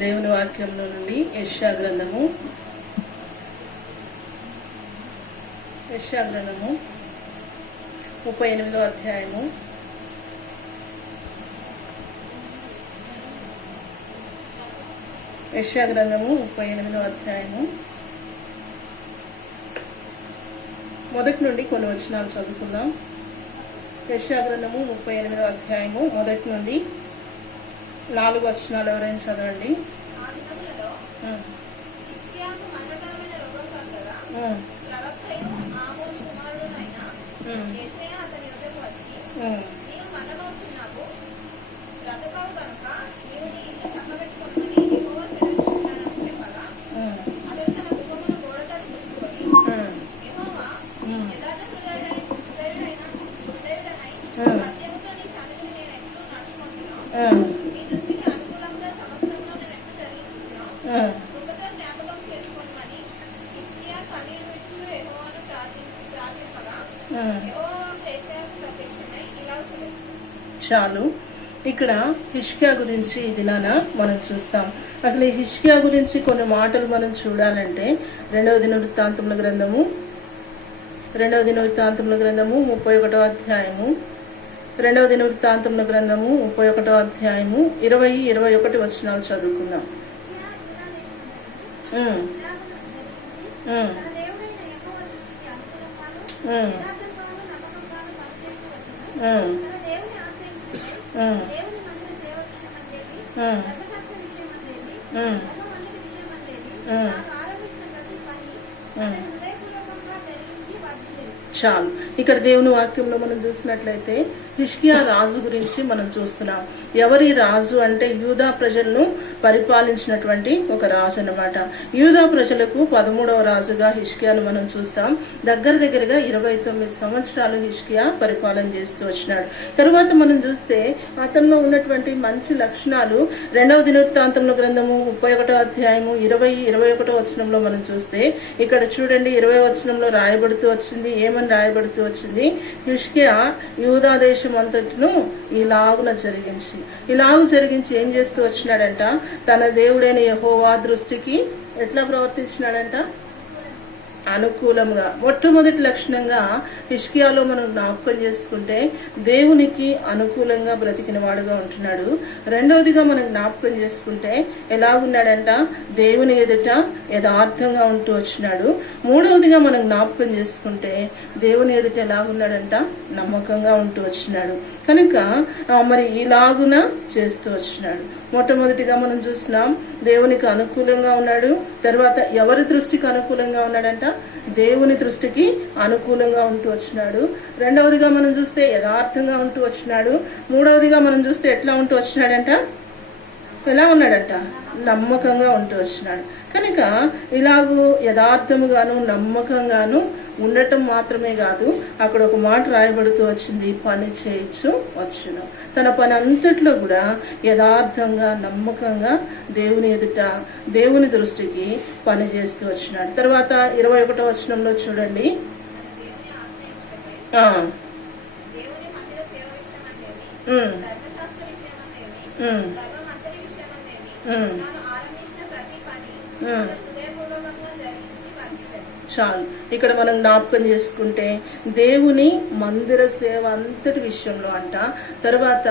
దేవుని వాక్యంలో నుండి యెషయా గ్రంథము 38వ అధ్యాయము యెషయా గ్రంథము 38వ అధ్యాయము మొదటి నుండి కొన్ని వచనాలు చదువుకుందాం. యెషయా గ్రంథము 38వ అధ్యాయము మొదటి నుండి 4 వచనాలు ఎవరైనా చదవండి. చాలు. ఇక్కడ హిజ్కియా గురించి ఈ దినాన మనం చూస్తాం. అసలు ఈ హిజ్కియా గురించి కొన్ని మాటలు మనం చూడాలంటే రెండవ దినవృత్తాంతముల గ్రంథము 31వ అధ్యాయము 31వ అధ్యాయము 20-21 వచనాలు చదువుకుందాం. చాలు. ఇక్కడ దేవుని వాక్యంలో మనం చూసినట్లయితే హిజ్కియా రాజు గురించి మనం చూస్తున్నాం. ఎవరి రాజు అంటే యూదా ప్రజలను పరిపాలించినటువంటి ఒక రాజు అన్నమాట. యూదా ప్రజలకు 13వ రాజుగా హిజ్కియాను మనం చూస్తాం. దగ్గరగా 29 సంవత్సరాలు హిజ్కియా పరిపాలన చేస్తూ వచ్చినాడు. తరువాత మనం చూస్తే అతనిలో ఉన్నటువంటి మంచి లక్షణాలు రెండవ దినవృత్తాంతముల గ్రంథము 31వ అధ్యాయము 20-21 వచనంలో మనం చూస్తే ఇక్కడ చూడండి 20 వచనంలో రాయబడుతూ వచ్చింది. ఏమని రాయబడుతూ వచ్చింది? హిజ్కియా యూదా దేశం అంతటిను ఇలాగు జరిగించి ఏం చేస్తూ వచ్చినాడంట? తన దేవుడైన యెహోవా దృష్టికి ఎట్లా ప్రవర్తించినాడంట? అనుకూలంగా. మొట్టమొదటి లక్షణంగా హిజ్కియాలో మనం జ్ఞాపకం చేసుకుంటే దేవునికి అనుకూలంగా బ్రతికిన వాడుగా ఉంటున్నాడు. రెండవదిగా మనం జ్ఞాపకం చేసుకుంటే ఎలాగున్నాడంట? దేవుని ఎదుట యథార్థంగా ఉంటూ వచ్చినాడు. మూడవదిగా మనం జ్ఞాపకం చేసుకుంటే దేవుని ఎదుట ఎలాగున్నాడంట? నమ్మకంగా ఉంటూ వచ్చినాడు. కనుక మరి ఇలాగున చేస్తూ వచ్చినాడు. మొట్టమొదటిగా మనం చూసినాం దేవునికి అనుకూలంగా ఉన్నాడు. తర్వాత ఎవరి దృష్టికి అనుకూలంగా ఉన్నాడంట? దేవుని దృష్టికి అనుకూలంగా ఉంటూ వచ్చినాడు. రెండవదిగా మనం చూస్తే యథార్థంగా ఉంటూ వచ్చినాడు. మూడవదిగా మనం చూస్తే ఎట్లా ఉంటూ వచ్చినాడంట? ఎలా ఉన్నాడంట? నమ్మకంగా ఉంటూ వచ్చినాడు. కనుక ఇలాగూ యథార్థముగాను నమ్మకంగాను ఉండటం మాత్రమే కాదు, అక్కడ ఒక మాట రాయబడుతూ వచ్చింది, పని చేయొచ్చు వచ్చును. తన పని అంతట్లో కూడా యథార్థంగా నమ్మకంగా దేవుని ఎదుట దేవుని దృష్టికి పని చేస్తూ వచ్చినాడు. తర్వాత 21వ వచనంలో చూడండి. చాలు. ఇక్కడ మనం జ్ఞాపకం చేసుకుంటే దేవుని మందిర సేవ అంతటి విషయంలో అంట, తర్వాత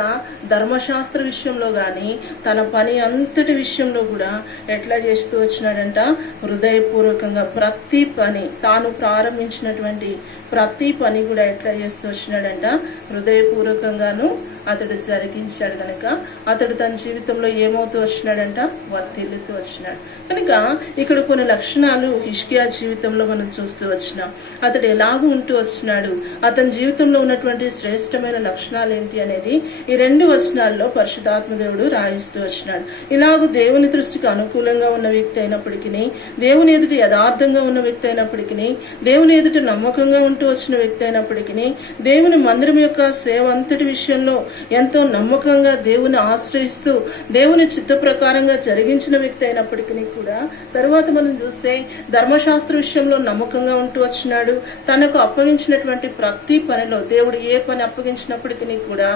ధర్మశాస్త్ర విషయంలో గాని తన పని అంతటి విషయంలో కూడా ఎట్లా చేస్తూ వచ్చినాడంట? హృదయపూర్వకంగా ప్రతి పని, తాను ప్రారంభించినటువంటి ప్రతి పని కూడా ఎట్లా చేస్తూ వచ్చినాడంట? హృదయపూర్వకంగాను అతడు జరిగించాడు. కనుక అతడు తన జీవితంలో ఏమవుతూ వచ్చినాడంట? వర్ధిల్లుతూ వచ్చినాడు. కనుక ఇక్కడ కొన్ని లక్షణాలు హిజ్కియా జీవితంలో మనం చూస్తూ వచ్చినాం. అతడు ఎలాగూ ఉంటూ వచ్చినాడు, అతని జీవితంలో ఉన్నటువంటి శ్రేష్టమైన లక్షణాలు ఏంటి అనేది ఈ 2 వచనాల్లో పరిశుద్ధాత్మ దేవుడు రాయిస్తూ వచ్చినాడు. ఇలాగూ దేవుని దృష్టికి అనుకూలంగా ఉన్న వ్యక్తి అయినప్పటికీ, దేవుని ఎదుట యథార్థంగా ఉన్న వ్యక్తి అయినప్పటికీ, దేవుని ఎదుట నమ్మకంగా ఉంటూ ఉంటూ వచ్చిన వ్యక్తి అయినప్పటికీ దేవుని మందిరం యొక్క సేవ అంతటి విషయంలో ఎంతో నమ్మకంగా దేవుని ఆశ్రయిస్తూ దేవుని చిత్త ప్రకారంగా జరిగించిన వ్యక్తి అయినప్పటికీ కూడా తరువాత మనం చూస్తే ధర్మశాస్త్ర విషయంలో నమ్మకంగా ఉంటూ వచ్చినాడు. తనకు అప్పగించినటువంటి ప్రతి పనిలో దేవుడు ఏ పని అప్పగించినప్పటికీ కూడా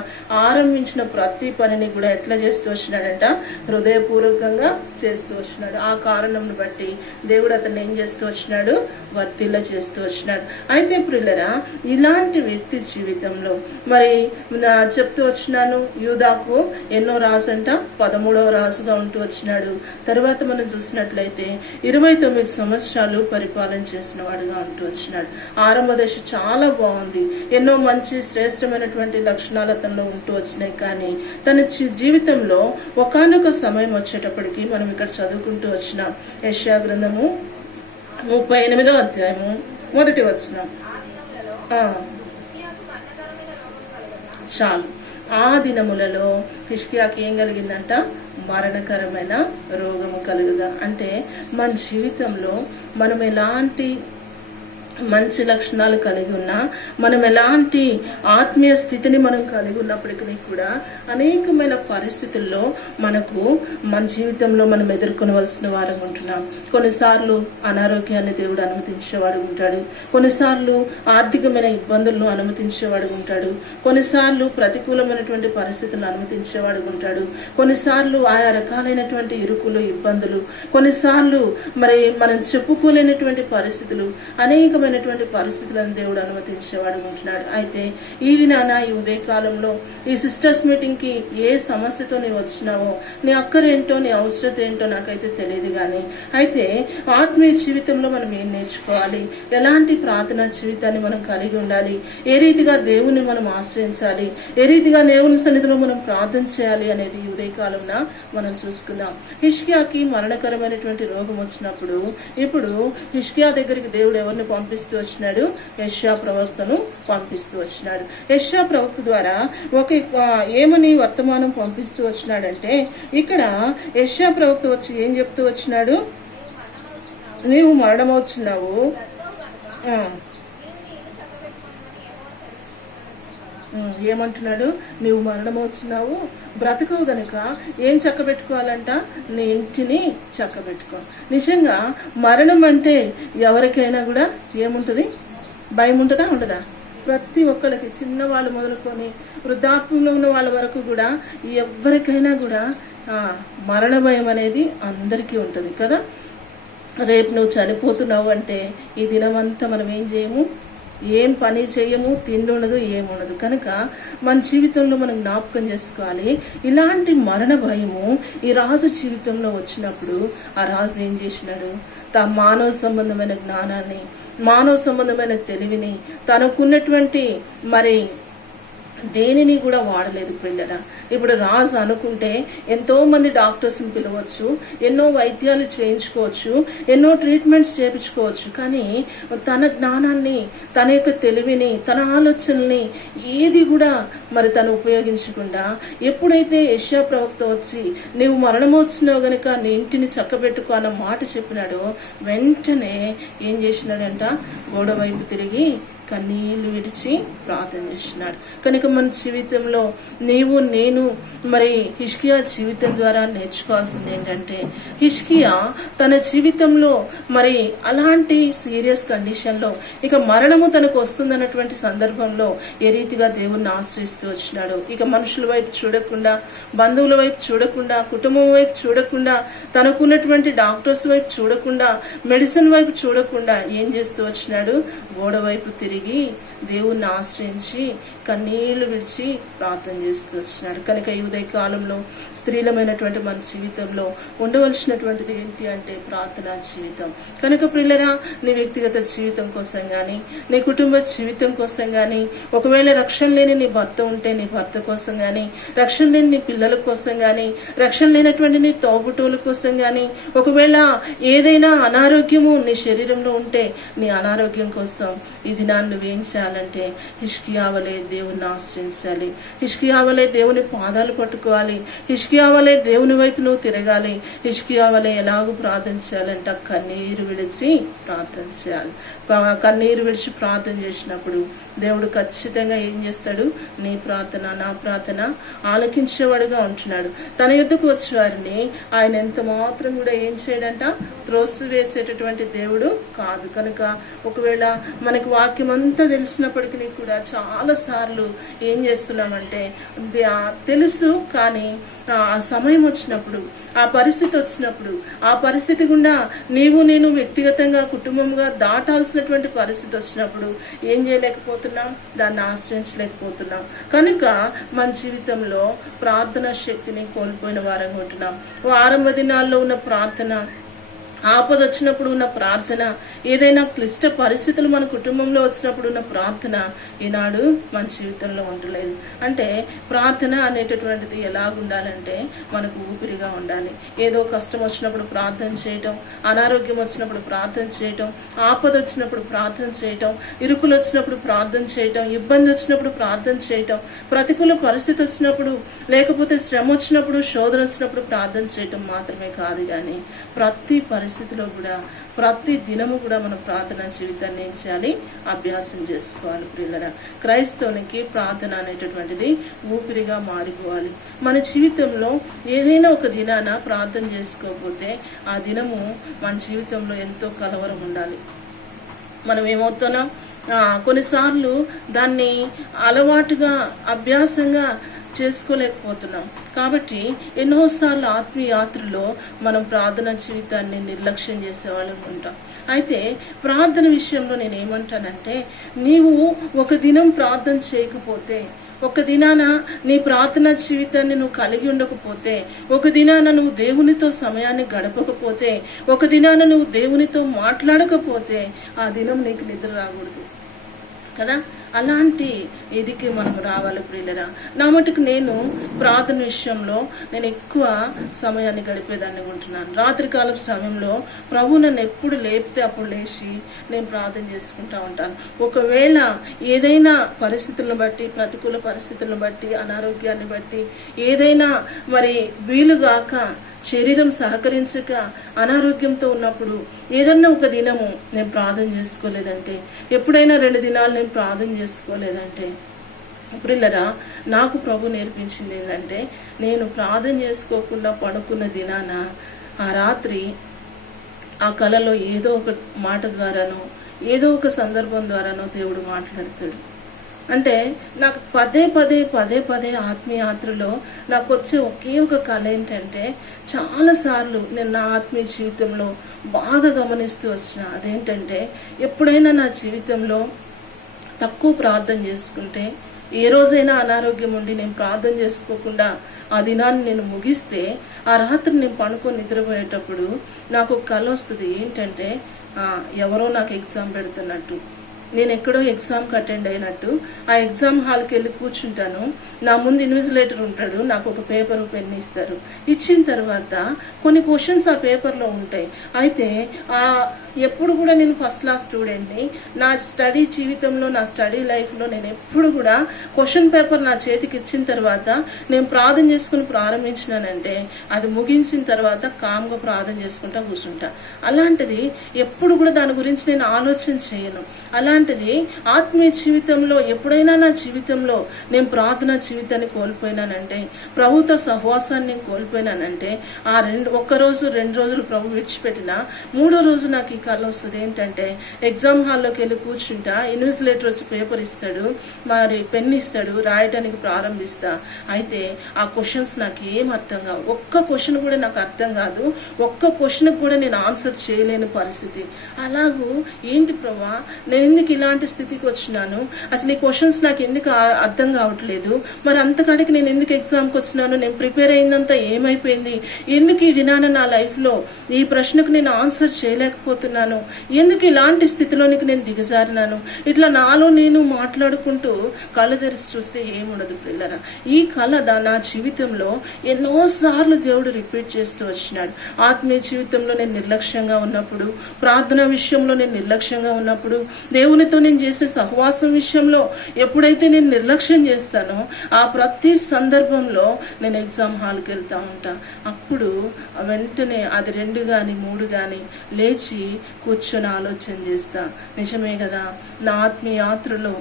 ఆరంభించిన ప్రతి పనిని కూడా ఎట్లా చేస్తూ వచ్చినాడంట, హృదయపూర్వకంగా చేస్తూ వచ్చినాడు. ఆ కారణం బట్టి దేవుడు అతన్ని ఏం చేస్తూ వచ్చినాడు, వర్తిల్ల చేస్తూ వచ్చినాడు. అయితే ప్రియులరా, ఇలాంటి వ్యక్తి జీవితంలో మరి చెప్తూ వచ్చినాను, యూదాకు ఎన్నో రాజు అంట, 13వ రాజుగా ఉంటూ వచ్చినాడు. తర్వాత మనం చూసినట్లయితే 29 సంవత్సరాలు పరిపాలన చేసిన వాడుగా ఉంటూ వచ్చినాడు. ఆరంభ దశ చాలా బాగుంది, ఎన్నో మంచి శ్రేష్టమైనటువంటి లక్షణాలు అతనిలో ఉంటూ వచ్చినాయి. కానీ తన జీవితంలో ఒకానొక సమయం వచ్చేటప్పటికి మనం ఇక్కడ చదువుకుంటూ వచ్చినాం. యెషయా గ్రంథము 38వ అధ్యాయము 1వ వచనం. చాలు. ఆ దినములలో హిజ్కియాకి ఏం కలిగిందంట, మరణకరమైన రోగము కలుగుదా. అంటే మన జీవితంలో మనం ఎలాంటి మంచి లక్షణాలు కలిగి ఉన్నా, మనం ఎలాంటి ఆత్మీయ స్థితిని మనం కలిగి ఉన్నప్పటికీ కూడా అనేకమైన పరిస్థితుల్లో మన జీవితంలో మనం ఎదుర్కొనవలసిన వారం ఉంటున్నాం. కొన్నిసార్లు అనారోగ్యాన్ని దేవుడు అనుమతించేవాడు ఉంటాడు, కొన్నిసార్లు ఆర్థికమైన ఇబ్బందులను అనుమతించేవాడు ఉంటాడు, కొన్నిసార్లు ప్రతికూలమైనటువంటి పరిస్థితులను అనుమతించేవాడు ఉంటాడు, కొన్నిసార్లు ఆయా రకాలైనటువంటి ఇరుకులు, ఇబ్బందులు, కొన్నిసార్లు మనం చెప్పుకోలేనటువంటి పరిస్థితులు, అనేక పరిస్థితులను దేవుడు అనుమతించేవాడు ఉంటున్నాడు. అయితే ఈ దినాన ఈ ఉదయకాలంలో ఈ సిస్టర్స్ మీటింగ్ కి ఏ సమస్యతో నీవు వచ్చినావో, నీ అక్కరేంటో, నీ అవసరత ఏంటో నాకైతే తెలియదు. కానీ అయితే ఆత్మీయ జీవితంలో మనం ఏం నేర్చుకోవాలి, ఎలాంటి ప్రార్థనా జీవితాన్ని మనం కలిగి ఉండాలి, ఏ రీతిగా దేవుని మనం ఆశ్రయించాలి, ఏ రీతిగా దేవుని సన్నిధిలో మనం ప్రార్థన చేయాలి అనేది ఈ ఉదయకాలంలో మనం చూసుకుందాం. హిజ్కియాకి మరణకరమైనటువంటి రోగం వచ్చినప్పుడు ఇప్పుడు హిజ్కియా దగ్గరికి దేవుడు ఎవరిని పంపిస్తూ వచ్చినాడు, యెషయా ప్రవక్తను పంపిస్తూ వచ్చినాడు. యెషయా ప్రవక్త ద్వారా ఏమని వర్తమానం పంపిస్తూ వచ్చినాడంటే, ఇక్కడ యెషయా ప్రవక్త వచ్చి ఏం చెప్తూ వచ్చినాడు, నీవు మరణమవుతున్నావు, ఏమంటున్నాడు, నీవు మరణమవుతున్నావు, బ్రతకవు గనుక ఏం చక్కబెట్టుకోవాలంట, నీ ఇంటిని చక్కబెట్టుకో. నిజంగా మరణం అంటే ఎవరికైనా కూడా ఏముంటుంది, భయం ఉంటుందా, ఉండదా? ప్రతి ఒక్కరికి, చిన్నవాళ్ళు మొదలుకొని వృద్ధాప్యంలో ఉన్న వాళ్ళ వరకు కూడా ఎవరికైనా కూడా మరణ భయం అనేది అందరికీ ఉంటుంది కదా. రేపు నువ్వు చనిపోతున్నావు అంటే ఈ దినమంతా మనం ఏం చేయము, ఏం పని చేయము, తిండి ఉండదు, ఏముండదు. కనుక మన జీవితంలో మనం జ్ఞాపకం చేసుకోవాలి, ఇలాంటి మరణ భయము ఈ రాజు జీవితంలో వచ్చినప్పుడు ఆ రాజు ఏం చేసినాడు, మానవ సంబంధమైన జ్ఞానాన్ని, మానవ సంబంధమైన తెలివిని, తనకున్నటువంటి దేనిని కూడా వాడలేదు పిల్లల. ఇప్పుడు రాజు అనుకుంటే ఎంతో మంది డాక్టర్స్ని పిలవచ్చు, ఎన్నో వైద్యాలు చేయించుకోవచ్చు, ఎన్నో ట్రీట్మెంట్స్ చేయించుకోవచ్చు. కానీ తన జ్ఞానాన్ని, తన యొక్క తెలివిని, తన ఆలోచనల్ని ఏది కూడా తను ఉపయోగించకుండా ఎప్పుడైతే యెషయా ప్రవక్త వచ్చి నీవు మరణమవుతున్నావు గనుక నీ ఇంటిని చక్కబెట్టుకో అన్న మాట చెప్పినాడో, వెంటనే ఏం చేసినాడంట, గోడ వైపు తిరిగి కన్నీళ్లు విడిచి ప్రార్థన చేస్తున్నాడు. కనుక మన జీవితంలో నీవు నేను హిజ్కియా జీవితం ద్వారా నేర్చుకోవాల్సింది ఏంటంటే, హిజ్కియా తన జీవితంలో అలాంటి సీరియస్ కండిషన్లో ఇక మరణము తనకు వస్తుందన్నటువంటి సందర్భంలో ఏ రీతిగా దేవుణ్ణి ఆశ్రయిస్తూ వచ్చినాడు. ఇక మనుషుల వైపు చూడకుండా, బంధువుల వైపు చూడకుండా, కుటుంబం వైపు చూడకుండా, తనకున్నటువంటి డాక్టర్స్ వైపు చూడకుండా, మెడిసిన్ వైపు చూడకుండా ఏం చేస్తూ వచ్చినాడు, గోడ వైపు తిరిగి దేవుణ్ణి ఆశ్రయించి కన్నీళ్లు విడిచి ప్రార్థన చేస్తూ వచ్చినాడు. కనుక ఈ ఉదయ కాలంలో స్త్రీలమైనటువంటి మన జీవితంలో ఉండవలసినటువంటిది ఏంటి అంటే ప్రార్థనా జీవితం. కనుక ప్రియులరా, నీ వ్యక్తిగత జీవితం కోసం కానీ, నీ కుటుంబ జీవితం కోసం కానీ, ఒకవేళ రక్షణ లేని నీ భర్త ఉంటే నీ భర్త కోసం కానీ, రక్షణ లేని నీ పిల్లల కోసం కానీ, రక్షణ లేనటువంటి నీ తోబుటోల కోసం కానీ, ఒకవేళ ఏదైనా అనారోగ్యము నీ శరీరంలో ఉంటే నీ అనారోగ్యం కోసం ఈ దినాన్ని నువ్వేం చేయాలి ఉండాలంటే హిజ్కియా వలె దేవుని ఆశ్రయించాలి, హిజ్కియా వలె దేవుని పాదాలు పట్టుకోవాలి, హిజ్కియా వలె దేవుని వైపు నువ్వు తిరగాలి. హిజ్కియా వలె ఎలాగూ ప్రార్థన చేయాలంట, కన్నీరు విడిచి ప్రార్థన చేయాలి. కన్నీరు విడిచి ప్రార్థన చేసినప్పుడు దేవుడు ఖచ్చితంగా ఏం చేస్తాడు? నీ ప్రార్థన నా ప్రార్థన ఆలకించేవాడుగా ఉంటున్నాడు. తన యుద్ధకు వచ్చేవారిని ఆయన ఎంత మాత్రం కూడా ఏం చేయడంట? త్రోసివేసేటటువంటి దేవుడు కాదు. కనుక ఒకవేళ మనకి వాక్యం అంతా తెలిసినప్పటికీ కూడా చాలా సార్లు ఏం చేస్తున్నామంటే తెలుసు కానీ ఆ సమయం వచ్చినప్పుడు, ఆ పరిస్థితి వచ్చినప్పుడు, ఆ పరిస్థితి గుండా నీవు నేను వ్యక్తిగతంగా కుటుంబంగా దాటాల్సినటువంటి పరిస్థితి వచ్చినప్పుడు ఏం చేయలేకపోతున్నాం? దాన్ని ఆశ్రయించలేకపోతున్నాం. కనుక మన జీవితంలో ప్రార్థనా శక్తిని కోల్పోయిన వారంగా ఉంటున్నాం. ఆరంభ దినాల్లో ఉన్న ప్రార్థన, ఆపద వచ్చినప్పుడు ఉన్న ప్రార్థన, ఏదైనా క్లిష్ట పరిస్థితులు మన కుటుంబంలో వచ్చినప్పుడు ఉన్న ప్రార్థన ఈనాడు మన జీవితంలో ఉండలేదు. అంటే ప్రార్థన అనేటటువంటిది ఎలాగుండాలంటే మనకు ఊపిరిగా ఉండాలి. ఏదో కష్టం వచ్చినప్పుడు ప్రార్థన చేయటం, అనారోగ్యం వచ్చినప్పుడు ప్రార్థన చేయటం, ఆపద వచ్చినప్పుడు ప్రార్థన చేయటం, ఇరుకులు వచ్చినప్పుడు ప్రార్థన చేయటం, ఇబ్బంది వచ్చినప్పుడు ప్రార్థన చేయటం, ప్రతికూల పరిస్థితి వచ్చినప్పుడు, లేకపోతే శ్రమ వచ్చినప్పుడు, శోధన వచ్చినప్పుడు ప్రార్థన చేయటం మాత్రమే కాదు, కానీ ప్రతి పరిస్థితిలో కూడా ప్రతి దినము కూడా మనం ప్రార్థనా జీవితాన్ని ఏం చేయాలి? అభ్యాసం చేసుకోవాలి. ప్రియులారా, క్రైస్తవునికి ప్రార్థన అనేటటువంటిది ఊపిరిగా మారిపోవాలి. మన జీవితంలో ఏదైనా ఒక దినాన ప్రార్థన చేసుకోకపోతే ఆ దినము మన జీవితంలో ఎంతో కలవరం ఉండాలి. మనం ఏమవుతున్నాం? కొన్నిసార్లు దాన్ని అలవాటుగా అభ్యాసంగా చేసుకోలేకపోతున్నాం. కాబట్టి ఎన్నోసార్లు ఆత్మీయ యాత్రలో మనం ప్రార్థన జీవితాన్ని నిర్లక్ష్యం చేసేవాళ్ళం ఉంటాం. అయితే ప్రార్థన విషయంలో నేను ఏమంటానంటే, నీవు ఒక దినం ప్రార్థన చేయకపోతే, ఒక దినాన నీ ప్రార్థనా జీవితాన్ని నువ్వు కలిగి ఉండకపోతే, ఒక దినాన నువ్వు దేవునితో సమయాన్ని గడపకపోతే, ఒక దినాన నువ్వు దేవునితో మాట్లాడకపోతే ఆ దినం నీకు నిద్ర రాకూడదు కదా. అలాంటి ఇదికి మనం రావాలి ప్రియులరా. నా మటుకు నేను ప్రార్థన విషయంలో నేను ఎక్కువ సమయాన్ని గడిపేదాన్ని ఉంటున్నాను. రాత్రికాలపు సమయంలో ప్రభు నన్ను ఎప్పుడు లేపితే అప్పుడు లేచి నేను ప్రార్థన చేసుకుంటా ఉంటాను. ఒకవేళ ఏదైనా పరిస్థితులను బట్టి, ప్రతికూల పరిస్థితులను బట్టి, అనారోగ్యాన్ని బట్టి, ఏదైనా మరి వీలుగాక, శరీరం సహకరించక అనారోగ్యంతో ఉన్నప్పుడు ఏదన్నా ఒక దినము నేను ప్రార్థన చేసుకోలేదంటే, ఎప్పుడైనా 2 దినాలు నేను ప్రార్థన చేసుకోలేదంటే, ప్రియులారా, నాకు ప్రభు నేర్పించింది ఏంటంటే, నేను ప్రార్థన చేసుకోకుండా పడుకున్న దినాన ఆ రాత్రి ఆ కలలో ఏదో ఒక మాట ద్వారానో, ఏదో ఒక సందర్భం ద్వారానో దేవుడు మాట్లాడతాడు. అంటే నాకు పదే పదే ఆత్మీయ యాత్రలో నాకు వచ్చే ఒకే ఒక కళ ఏంటంటే, చాలాసార్లు నేను నా ఆత్మీయ జీవితంలో బాగా గమనిస్తూ వచ్చిన అదేంటంటే, ఎప్పుడైనా నా జీవితంలో తక్కువ ప్రార్థన చేసుకుంటే, ఏ రోజైనా అనారోగ్యం ఉండి నేను ప్రార్థన చేసుకోకుండా ఆ దినాన్ని నేను ముగిస్తే, ఆ రాత్రి నేను పడుకొని నిద్రపోయేటప్పుడు నాకు ఒక కళ వస్తుంది. ఏంటంటే, ఎవరో నాకు ఎగ్జామ్ పెడుతున్నట్టు, నేను ఎక్కడో ఎగ్జామ్కి అటెండ్ అయినట్టు ఆ ఎగ్జామ్ హాల్కి వెళ్ళి కూర్చుంటాను. నా ముందు ఇన్విజిలేటర్ ఉంటాడు, నాకు ఒక పేపర్ పెన్ ఇస్తారు. ఇచ్చిన తర్వాత కొన్ని క్వశ్చన్స్ ఆ పేపర్లో ఉంటాయి. అయితే ఎప్పుడు కూడా నేను ఫస్ట్ క్లాస్ స్టూడెంట్ని. నా స్టడీ జీవితంలో, నా స్టడీ లైఫ్లో నేను ఎప్పుడు కూడా క్వశ్చన్ పేపర్ నా చేతికి ఇచ్చిన తర్వాత నేను ప్రార్థన చేసుకుని ప్రారంభించినానంటే, అది ముగించిన తర్వాత కామ్గా ప్రార్థన చేసుకుంటా కూర్చుంటా. అలాంటిది ఎప్పుడు కూడా దాని గురించి నేను ఆలోచన చేయను. అలాంటిది ఆత్మీయ జీవితంలో ఎప్పుడైనా నా జీవితంలో నేను ప్రార్థనా జీవితాన్ని కోల్పోయినానంటే, ప్రభుతో సహవాసాన్ని నేను కోల్పోయినానంటే, ఒక్కరోజు 2 రోజులు ప్రభు విడిచిపెట్టినా 3వ రోజు నాకు ఈ కళ వస్తుంది. ఏంటంటే, ఎగ్జామ్ హాల్లోకి వెళ్ళి కూర్చుంటా, ఇన్విజిలేటర్ వచ్చి పేపర్ ఇస్తాడు, మరి పెన్ ఇస్తాడు, రాయటానికి ప్రారంభిస్తా. అయితే ఆ క్వశ్చన్స్ నాకు ఏం అర్థం కావు. ఒక్క క్వశ్చన్ కూడా నాకు అర్థం కాదు. ఒక్క క్వశ్చన్కి కూడా నేను ఆన్సర్ చేయలేని పరిస్థితి. అలాగూ ఏంటి ప్రభా, నేను ఎందుకు ఇలాంటి స్థితికి వచ్చినాను, అసలు ఈ క్వశ్చన్స్ నాకు ఎందుకు అర్థం కావట్లేదు, మరి అంతకాడికి నేను ఎందుకు ఎగ్జామ్కి వచ్చినాను, నేను ప్రిపేర్ అయినంత ఏమైపోయింది, ఎందుకు ఈ దినాన నా లైఫ్లో ఈ ప్రశ్నకు నేను ఆన్సర్ చేయలేకపోతున్నాను ఉంటున్నాను, ఎందుకు ఇలాంటి స్థితిలోనికి నేను దిగజారినాను, ఇట్లా నాలో నేను మాట్లాడుకుంటూ కళ్ళు తెరిచి చూస్తే ఏముండదు పిల్లరా. ఈ కళ నా జీవితంలో ఎన్నోసార్లు దేవుడు రిపీట్ చేస్తూ వచ్చినాడు. ఆత్మీయ జీవితంలో నేను నిర్లక్ష్యంగా ఉన్నప్పుడు, ప్రార్థన విషయంలో నేను నిర్లక్ష్యంగా ఉన్నప్పుడు, దేవునితో నేను చేసే సహవాసం విషయంలో ఎప్పుడైతే నేను నిర్లక్ష్యం చేస్తానో ఆ ప్రతి సందర్భంలో నేను ఎగ్జామ్ హాల్కి వెళ్తూ ఉంటా. అప్పుడు వెంటనే అది 2 కానీ 3 కానీ లేచి కూర్చొని ఆలోచన చేస్తా, నిజమే కదా, నా ఆత్మీయ యాత్రలో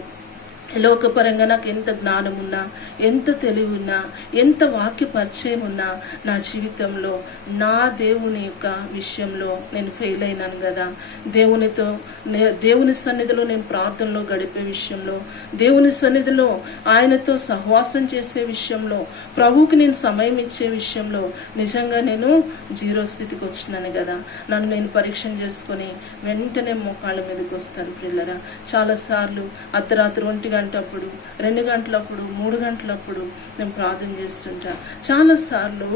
లోకపరంగా నాకు ఎంత జ్ఞానం ఉన్నా, ఎంత తెలివి ఉన్నా, ఎంత వాక్య పరిచయం ఉన్నా, నా జీవితంలో నా దేవుని యొక్క విషయంలో నేను ఫెయిల్ అయినాను కదా. దేవుని సన్నిధిలో నేను ప్రార్థనలో గడిపే విషయంలో, దేవుని సన్నిధిలో ఆయనతో సహవాసం చేసే విషయంలో, ప్రభువుకి నేను సమయం ఇచ్చే విషయంలో నిజంగా నేను 0 స్థితికి వచ్చినాను కదా. నన్ను నేను పరీక్ష చేసుకొని వెంటనే మోకాళ్ళ మీదకి వస్తాను పిల్లరా. చాలాసార్లు అర్ధరాత్రి 1 గంటప్పుడు, 2 గంటలప్పుడు, 3 గంటలప్పుడు నేను ప్రార్థన చేస్తుంటా. చాలాసార్లు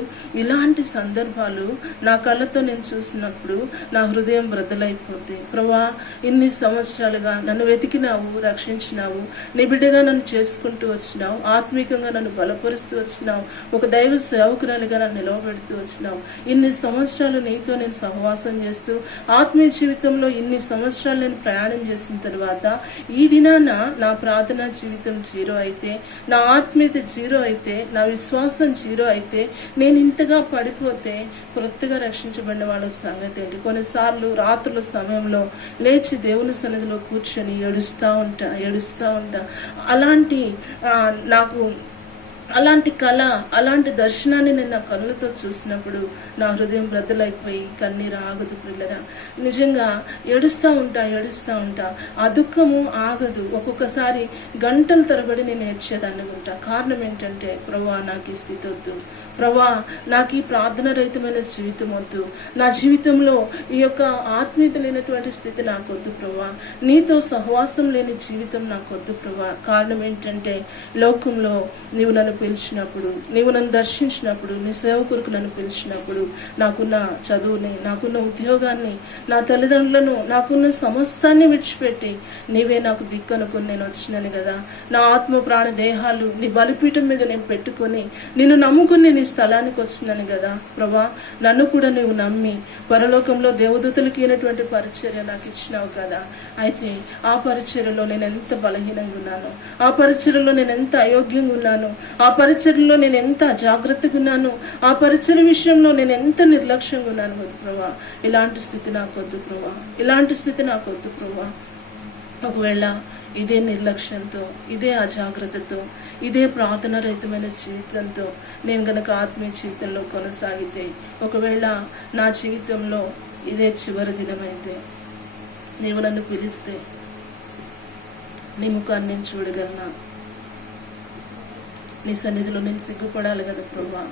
ఇలాంటి సందర్భాలు నా కళ్ళతో నేను చూసినప్పుడు నా హృదయం బ్రద్దలైపోతే, ప్రభువా ఇన్ని సంవత్సరాలుగా నన్ను వెతికినావు, రక్షించినావు, నీ బిడ్డగా నన్ను చేసుకుంటూ వచ్చినావు, ఆత్మీకంగా నన్ను బలపరుస్తూ వచ్చినావు, ఒక దైవ సేవకురాలిగా నన్ను నిలవబెడుతూ వచ్చినావు. ఇన్ని సంవత్సరాలు నీతో నేను సహవాసం చేస్తూ ఆత్మీయ జీవితంలో ఇన్ని సంవత్సరాలు నేను ప్రయాణం చేసిన తర్వాత ఈ దినాన నా ప్రార్థన జీవితం 0 అయితే, నా ఆత్మీయత 0 అయితే, నా విశ్వాసం 0 అయితే, నేను ఇంతగా పడిపోతే కొత్తగా రక్షించబడిన వాళ్ళ సంగతి ఏంటి? కొన్నిసార్లు రాత్రుల సమయంలో లేచి దేవుని సన్నిధిలో కూర్చొని ఏడుస్తూ ఉంటా. అలాంటి కళ, అలాంటి దర్శనాన్ని నేను నా కళ్ళతో చూసినప్పుడు నా హృదయం బ్రద్దలైపోయి కన్నీరు ఆగదు పిల్లరా. నిజంగా ఏడుస్తూ ఉంటా. ఆ దుఃఖము ఆగదు. ఒక్కొక్కసారి గంటల తరబడి నేను ఏడ్చేదాన్ని ఉంటా. కారణం ఏంటంటే, ప్రభువా నాకు ఈ స్థితి వద్దు, ప్రభువా నాకు ఈ ప్రార్థన రహితమైన జీవితం వద్దు, నా జీవితంలో ఈ యొక్క ఆత్మీయత లేనటువంటి స్థితి నాకు వద్దు ప్రభువా, నీతో సహవాసం లేని జీవితం నాకు వద్దు ప్రభువా. కారణం ఏంటంటే, లోకంలో నీవు నన్ను పిలిచినప్పుడు, నీవు నన్ను దర్శించినప్పుడు, నీ సేవకులకు నన్ను పిలిచినప్పుడు నాకున్న చదువుని, నాకున్న ఉద్యోగాన్ని, నా తల్లిదండ్రులను, నాకున్న సమస్తాన్ని విడిచిపెట్టి నీవే నాకు దిక్కు అనుకుని నేను వచ్చినాను కదా. నా ఆత్మ ప్రాణ దేహాలు నీ బలిపీఠం మీద నేను పెట్టుకొని నిన్ను నమ్ముకుని నీ స్థలానికి వచ్చినాను కదా ప్రభా. నన్ను కూడా నువ్వు నమ్మి పరలోకంలో దేవదూతలకి అయినటువంటి పరిచర్య నాకు ఇచ్చినావు కదా. అయితే ఆ పరిచర్యలో నేను ఎంత బలహీనంగా ఉన్నాను, ఆ పరిచర్యలో నేను ఎంత అయోగ్యంగా ఉన్నాను, ఆ పరిచర్యలో నేను ఎంత అజాగ్రత్తగా ఉన్నాను, ఆ పరిచర్య విషయంలో నేను ఎంత నిర్లక్ష్యంగా ఉన్నాను వద్దు ప్రభా. ఇలాంటి స్థితి నాకు వద్దు ప్రభా, ఇలాంటి స్థితి నాకు వద్దు ప్రభా. ఒకవేళ ఇదే నిర్లక్ష్యంతో, ఇదే అజాగ్రత్తతో, ఇదే ప్రార్థన రహితమైన జీవితంతో నేను గనక ఆత్మీయ జీవితంలో కొనసాగితే, ఒకవేళ నా జీవితంలో ఇదే చివరి దినమైతే, నీవు నన్ను పిలిస్తే నీ ముఖాన్ని నేను చూడగలనా? నీ సన్నిధిలో నేను సిగ్గుపడాలి కదా ప్రభా.